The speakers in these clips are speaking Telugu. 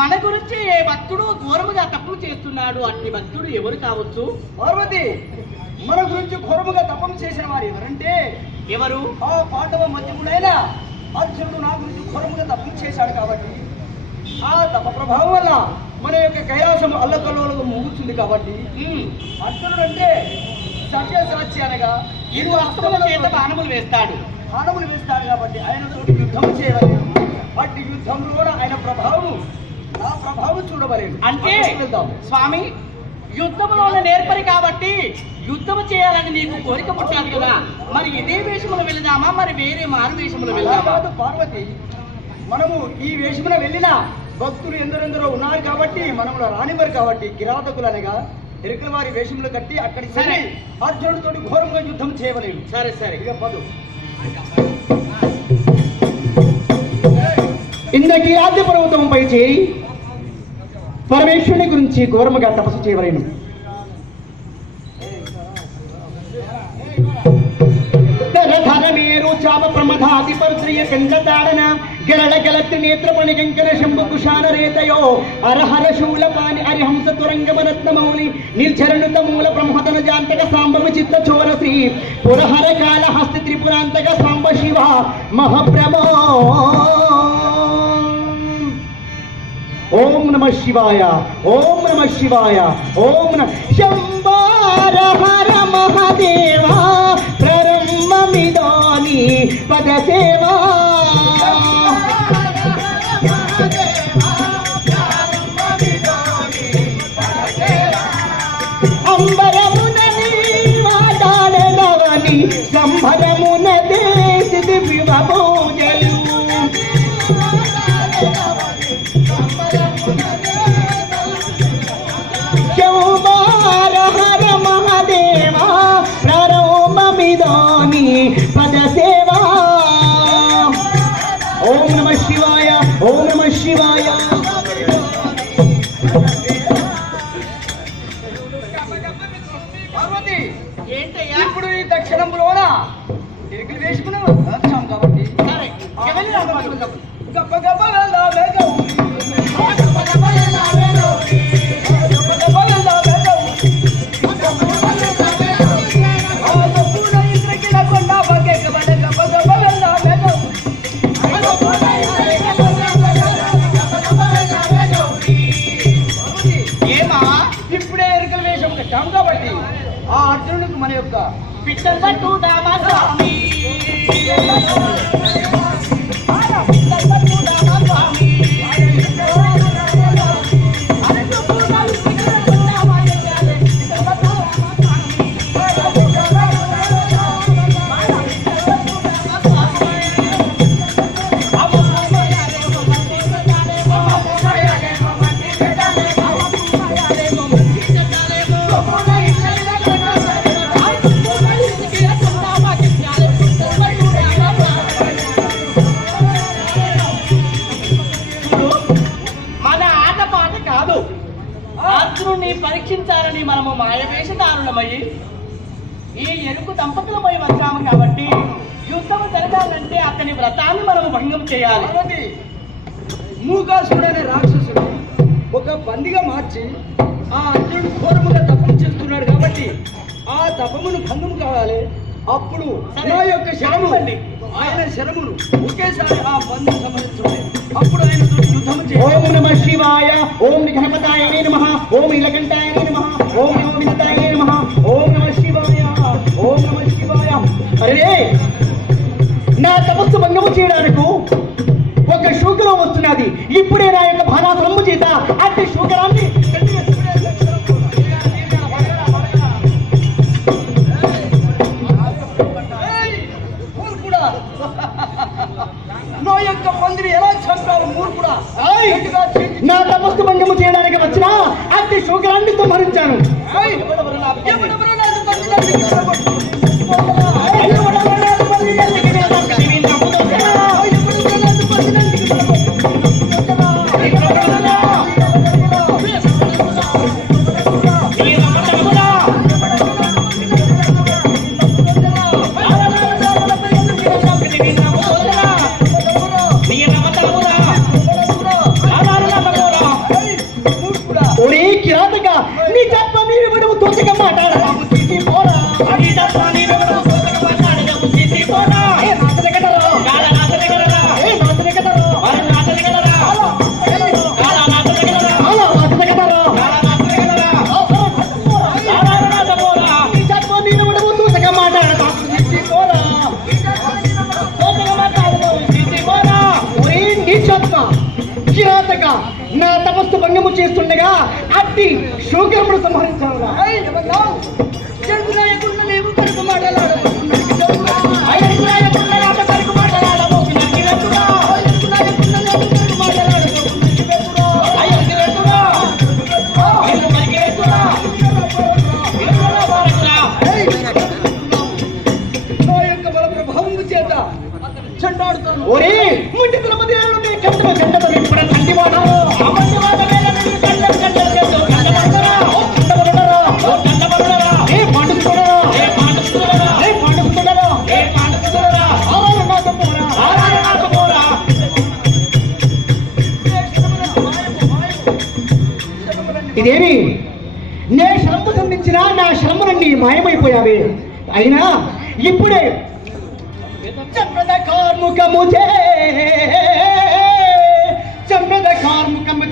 మన గురించి ఏ భక్తుడు ఘోరముగా తప్పులు చేస్తున్నాడు అట్టి భక్తుడు ఎవరు కావచ్చు? పార్వతి, మన గురించి ఘోరముగా తపం చేసిన వారు ఎవరంటే ఎవరు? ఆ పాండవ మధ్యముడైన అర్జునుడు నా గురించి ఘోరముగా తపం చేశాడు కాబట్టి ఆ తప ప్రభావం వల్ల మన యొక్క కైలాసం అల్లకల్లోలుగా ముగుతుంది కాబట్టి అర్జునుడు అంటే సత్యసాచి అనగా ఇరు అస్త్రముల చేత బాణములు వేస్తాడు కాబట్టి ఆయనతో యుద్ధం చేయవలేదు. అట్టి యుద్ధంలో కూడా ఆయన ప్రభావం నా ప్రభావం చూడవలేదు. అంటే స్వామి యుద్ధంలో నేర్పరి కాబట్టి యుద్ధం చేయాలని నీకు కోరిక పుట్టాలి కదా, మరి ఇదే వేషములు వెళదామా మరి వేరే మారు వేషములు వెళదామా? పార్వతి, మనము ఈ వేషమున వెళ్ళినా భక్తులు ఎందరెందరో ఉన్నారు కాబట్టి మనములో రానివారు కాబట్టి కిరాతకులు అనగా ఎరుకల వారి వేషములు కట్టి అక్కడికి సరే అర్జునుడితో ఘోరంగా యుద్ధం చేయవలేదు. సరే సరే ఇక పదు ఇంద్రకి ఆద్య పర్వతంపై చేరి పరమేశ్వరుని గురించి ఘోరముగా తపస్సు చేయవలేను. మేరు చాప ప్రమధాతి పరుత్రియ పిండతాడన గెరళ గలత్తి నేత్రపణి కంకణ శంభు కుశాన రేతయో అరహర శూలపాని అరిహంస తురంగమరత్న మౌలి నిర్జరణుత మూల బ్రహ్మతన జాంతక సాంబ చిత్త చోరశ్రీ పురహర కాల హస్తి త్రిపురాంతక సాంబ శివ మహాప్రభో. ఓం నమ శివాయ, ఓం నమ శివాయ, ఓం నమ శంభార హర మహాదేవా ప్రరమ్మమిదాని పద సేవా. అంబరమునని మాట్లాడనవని సంభరమున దేశి దివ్య పూజలు శంభార హర మహాదేవా ప్రరమ్మమిదాని పద సేవా. ఓం నమ శివాయ, ఓం నమ శివాయ. పార్వతి, ఏంటయ్యా ఇప్పుడు ఈ దక్షిణంలోన తిరిగి వేసుకున్నాం కాబట్టి సరే గప్ప గప్ప వెళ్ళాలి ఇప్పుడే ఎరుకల వేషం కట్టాము కాబట్టి ఆ అర్జునుడికి మన యొక్క పిట్టల్ పట్టు దామా స్వామి పరీక్షించాలని మనము మాయవేషధారులమయ్యి ఈ ఎరుకు దంపతులమై వచ్చాము కాబట్టి యుద్ధము జరగాలంటే అతని వ్రతాన్ని మనము భంగం చేయాలి. మూకాసుడనే రాక్షసుడు ఒక బందిగా మార్చి ఆ అర్జునుడు ఘోరముగా తపం చేస్తున్నాడు కాబట్టి ఆ తపమును భంగం కావాలి. అప్పుడు నా యొక్క శరము ఆయన శరమును ఒకేసారి ఆ బంధం సంహరించుండే అప్పుడు ఆయన యుద్ధం చేయాలి. ఓం నమ శివాయ, ఓం గణపతాయ నమః, ఓం నీలకంఠాయ నమః, ఓం నమో వినతాయ నమః, ఓం నమ శివాయ, ఓం నమ శివాయ. అరే, నా తపస్సు భంగము చేయడానికి ఒక శూకరం వస్తున్నది. ఇప్పుడే నా యొక్క భారాసంబు చేత అట్టి శూకరాన్ని నా యొక్క మందిని ఎలా చంపావు నీచాత్మ కిరాతక నా తపస్సు భంగము చేస్తుండగా అట్టి శూకరమును సంహరించాలా ఒరే ముంటితుల మధ్యలో నీ కంటతో కంటతో నింపడ కంటివాడు ఇదేమి నే శ్రమ సంధించినా నా శ్రమలన్నీ మాయమైపోయావే. అయినా ఇప్పుడే చంద్రద కార్ముకము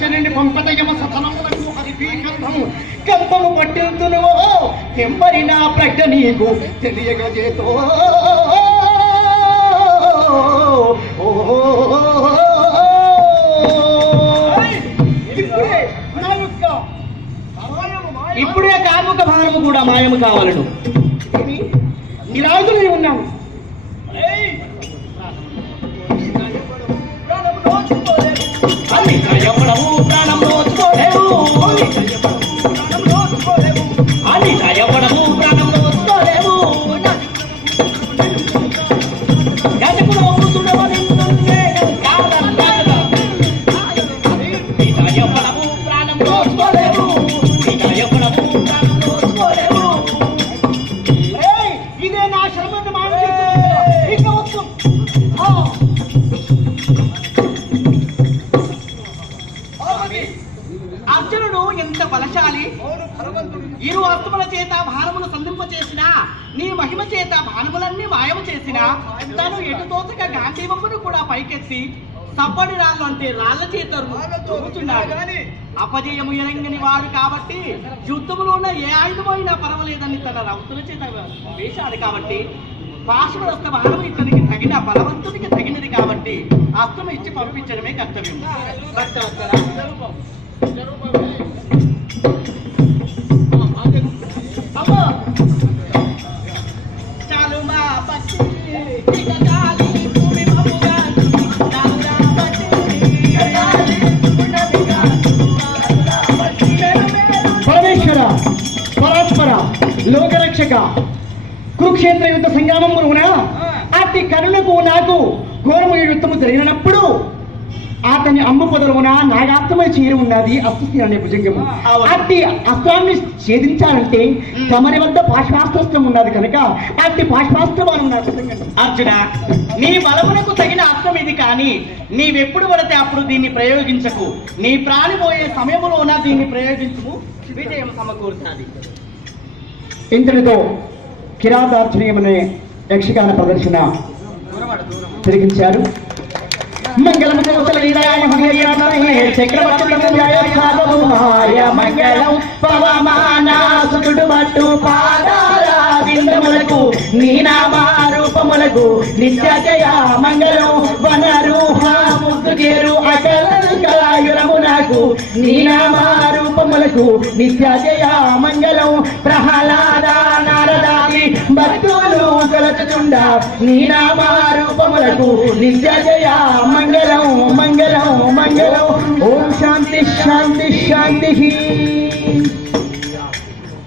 చండి పంపదయమ సతనములకు హరిపీకంధము కంపము పట్టింతును తెంపరి నా ప్రజ్ఞ నీకు తెలియగా చేతో ఇప్పుడే కార్ముక భారము కూడా మాయము కావాలను. నిరాయుధులై ఉన్నాను. ప్రాణం నోచుకోలేవు అని దయపడము ప్రాణం నోచుకోలేవు ప్రాణం నోచుకోలేవు ఇదే నా శ్రమను అర్జునుడు ఎంత బలశాలి! ఇరు అస్తముల చేత భారమును సంధింప చేసిన నీ మహిమ చేత భారములన్నీ మాయము చేసిన తను ఎటు తోచక గాంధీవమును కూడా పైకెత్తి సప్పడి రాళ్ళు అంటే రాళ్ల చేత తోగుతున్నాడు. అపజయము ఎరంగని వాడు కాబట్టి యుద్ధములో ఉన్న ఏ ఆయుధమైనా పర్వాలేదని తన రౌతుల చేత వేశాడు కాబట్టి పాశురస్త భారము ఇతనికి తగిన బలవంతుడికి తగినది కాబట్టి అస్త్రం ఇచ్చి పంపించడమే కర్తవ్యం. పరమేశ్వర పరాత్పర లోకరక్షక కురుక్షేత్ర యుద్ధ సంగ్రామమున అతి కరుణకు నాకు ఘోరమైన యుద్ధము జరిగినప్పుడు అతని అమ్మ పొదలున నాగాత్మై చేరి ఉన్నది అస్తి అనే భుజంగము. అట్టి అస్త్రాన్ని ఛేదించాలంటే తమరి వద్ద పాశ్వాస్త్రం ఉన్నది కనుక అట్టి పాశ్వాస్త్రం అర్జున, నీ బలమునకు తగిన అస్త్రం ఇది కానీ నీవెప్పుడు పడితే అప్పుడు దీన్ని ప్రయోగించకు. నీ ప్రాణి పోయే సమయంలోన దీన్ని ప్రయోగించు, విజయం సమకూరుతుంది. ఇంతటితో కిరాతార్జునీయమనే యక్షగాన ప్రదర్శన తిరిగించారు. మంగళం మంగళం పవమానాసుడు మట్టు పాదారావింద్రములకు నీ నామారూపములకు నిత్య జయ మంగళం వనరూహ ముద్దు చేరు అకలంకాయురమునకు నీ నామారూపములకు నిత్య జయ మంగళం ప్రహ్లాద నారదాది భక్తులు కలచుచుండ నీ నామారూపములకు నిత్య జయ మంగళం మంగళం మంగళం. ఓం శాంతి శాంతి శాంతి.